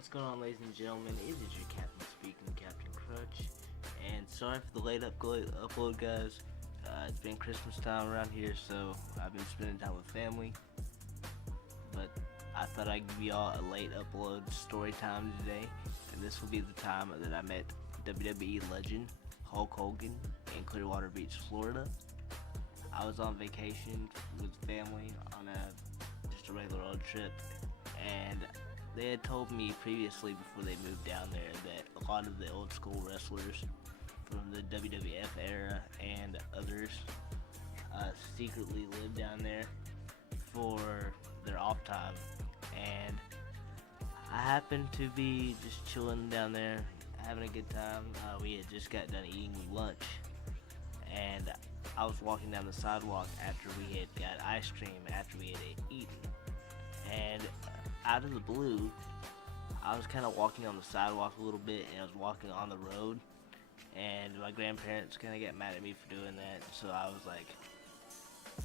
What's going on, ladies and gentlemen? It is your captain speaking, Captain Crutch. And sorry for the late upload, guys. It's been Christmas time around here, so I've been spending time with family. But I thought I'd give y'all a late upload story time today. And this will be the time that I met WWE legend Hulk Hogan in Clearwater Beach, Florida. I was on vacation with family on just a regular road trip, and they had told me previously before they moved down there that a lot of the old school wrestlers from the WWF era and others secretly lived down there for their off time. And I happened to be just chilling down there, having a good time. We had just got done eating lunch, and I was walking down the sidewalk after we had got ice cream after we had eaten. And out of the blue, I was kind of walking on the sidewalk a little bit, and I was walking on the road, and my grandparents kind of got mad at me for doing that, so I was like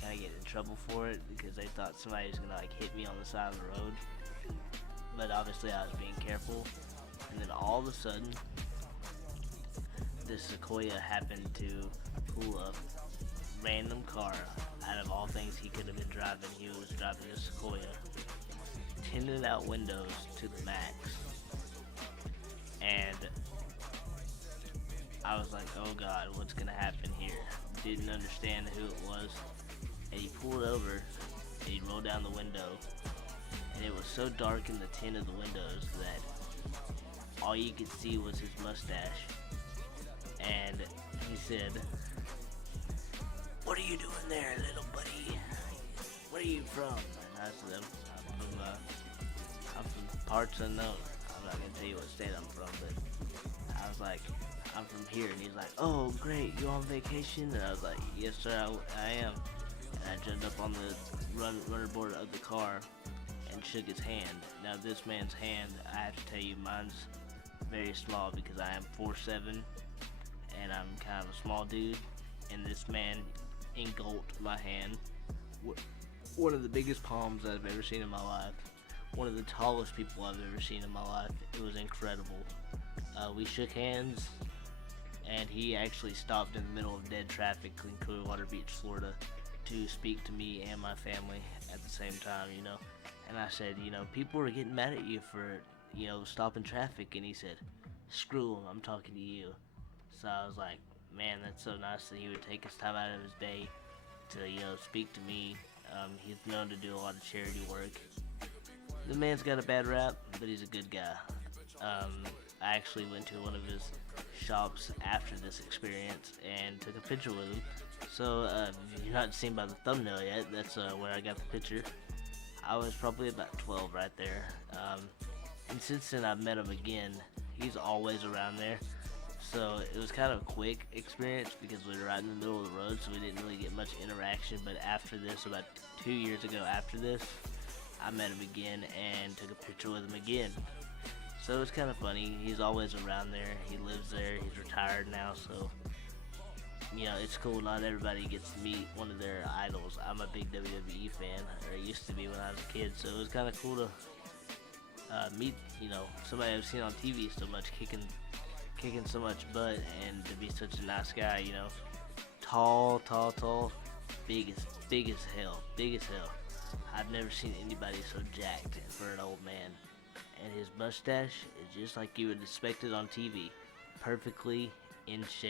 kind of getting in trouble for it because they thought somebody was gonna like hit me on the side of the road. But obviously I was being careful, and then all of a sudden this Sequoia happened to pull up. Random car, out of all things he could have been driving, he was driving a Sequoia. Tinted out windows to the max. And I was like, oh god, what's gonna happen here? Didn't understand who it was. And he pulled over, and he rolled down the window, and it was so dark in the tint of the windows that all you could see was his mustache. And he said, "What are you doing there, little buddy? Where are you from?" And I said, I'm from parts unknown. I'm not gonna tell you what state I'm from, but I was like, I'm from here. And he's like, "Oh, great, you on vacation?" And I was like, "Yes, sir, I am." And I jumped up on the runner board of the car and shook his hand. Now, this man's hand, I have to tell you, mine's very small because I am 4'7", and I'm kind of a small dude. And this man engulfed my hand. One of the biggest palms I've ever seen in my life. One of the tallest people I've ever seen in my life. It was incredible. We shook hands, and he actually stopped in the middle of dead traffic in Clearwater Beach, Florida, to speak to me and my family at the same time, you know. And I said, people are getting mad at you for, stopping traffic. And he said, "Screw him, I'm talking to you." So I was like, man, that's so nice that he would take his time out of his day to, speak to me. He's known to do a lot of charity work. The man's got a bad rap, but he's a good guy. I actually went to one of his shops after this experience and took a picture with him. So if you're not seen by the thumbnail yet, that's where I got the picture. I was probably about 12 right there. And since then I've met him again. He's always around there. So it was kind of a quick experience because we were right in the middle of the road, so we didn't really get much interaction. But after this, about 2 years ago after this, I met him again and took a picture with him again. So it was kind of funny. He's always around there. He lives there. He's retired now, so it's cool. Not everybody gets to meet one of their idols. I'm a big WWE fan, or I used to be when I was a kid, so it was kind of cool to meet somebody I've seen on TV so much, kicking so much butt, and to be such a nice guy, tall, big as hell. I've never seen anybody so jacked for an old man, and his mustache is just like you would expect it on TV, perfectly in shape.